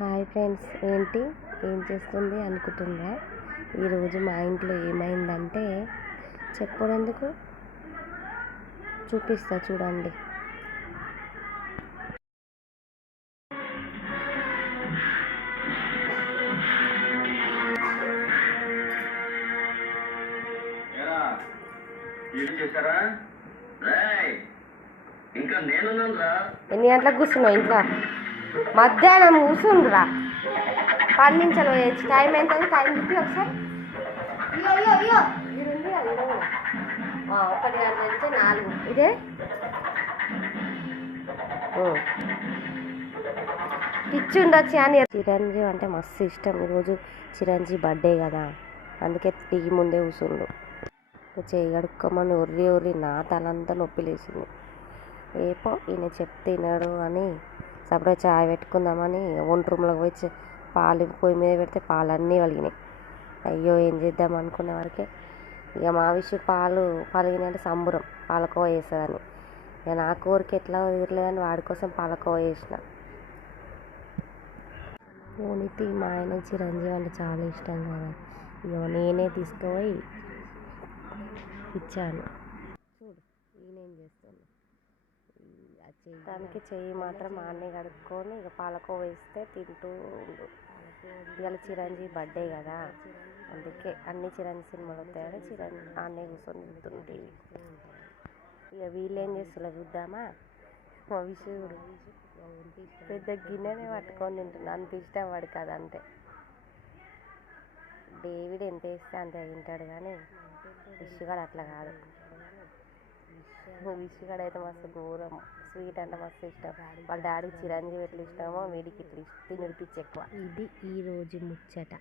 Hi friends ఏంటి? ఏం చేస్తుంది? అనుకుంటుందా ఈరోజు మా ఇంట్లో ఏమైందంటే చెప్పడందుకు? చూపిస్తా చూడండి. ఎన్ని గంటలకు కూర్చున్నావు ఇంట్లో? మధ్యాహ్నం కూర్చుండ్రా. పది వేయచ్చు టైం ఎంత టైం చెప్పి ఒకసారి. ఒకటి గంటల నుంచి నాలుగు. ఇదే? పిచ్చి ఉండొచ్చు అని చిరంజీవి అంటే మస్తు ఇష్టం. ఈరోజు చిరంజీవి బర్త్డే కదా. అందుకే టీ ముందే కూర్చుండు. చేయి కడుక్కోమని ఒర్రి నా తలంతా నొప్పి లేచింది ఏపో ఈయన చెప్తే వినడు అని సపరేట్ చాయ్ పెట్టుకుందామని వంట రూమ్లోకి పోయి పాలు పొయ్యి మీద పెడితే పాలన్నీ వలిగినాయి. అయ్యో ఏం చేద్దాం అనుకునే వరకే. ఇక మా విషయం పాలు పలిగినాయంటే సంబరం పాలకోవ వేస్తుందని ఇక నా కోరిక ఎట్లా తీరలేదని వాడి కోసం పాలకోవ వేసిన ఓనితి మా ఆయన చిరంజీవి అంటే చాలా ఇష్టం కదా. ఇక నేనే తీసుకుపోయి ఇచ్చాను. దానికి చెయ్యి మాత్రం ఆన్నే కడుక్కొని ఇక పాలకోవ వేస్తే తింటూ ఉండు. ఇవాళ చిరంజీవి బర్త్డే కదా. అందుకే అన్ని చిరంజీవి సినిమాలు వస్తాయని చిరంజీవి ఆన్నే కూర్చొని తింటుంది ఇక వీళ్ళు ఏం చేస్తున్నారు చూద్దామా? మా విషయుడు పెద్ద గిన్నెనే పట్టుకొని తింటున్నా. అంత ఇష్టం వాడికి అదంటే డేవిడ్ ఎంత వేస్తే అంత తింటాడు కానీ విషుగాడు అట్లా కాదు. విషుగాడు అయితే మస్తు ఘోరం. స్వీట్ అంటే మస్తు ఇష్టం. వాళ్ళ డాడీకి చిరంజీవి ఎట్లా ఇష్టమో వీడికి ఇట్లా ఇష్ట- ఎక్కువ ఇది ఈ రోజు ముచ్చట.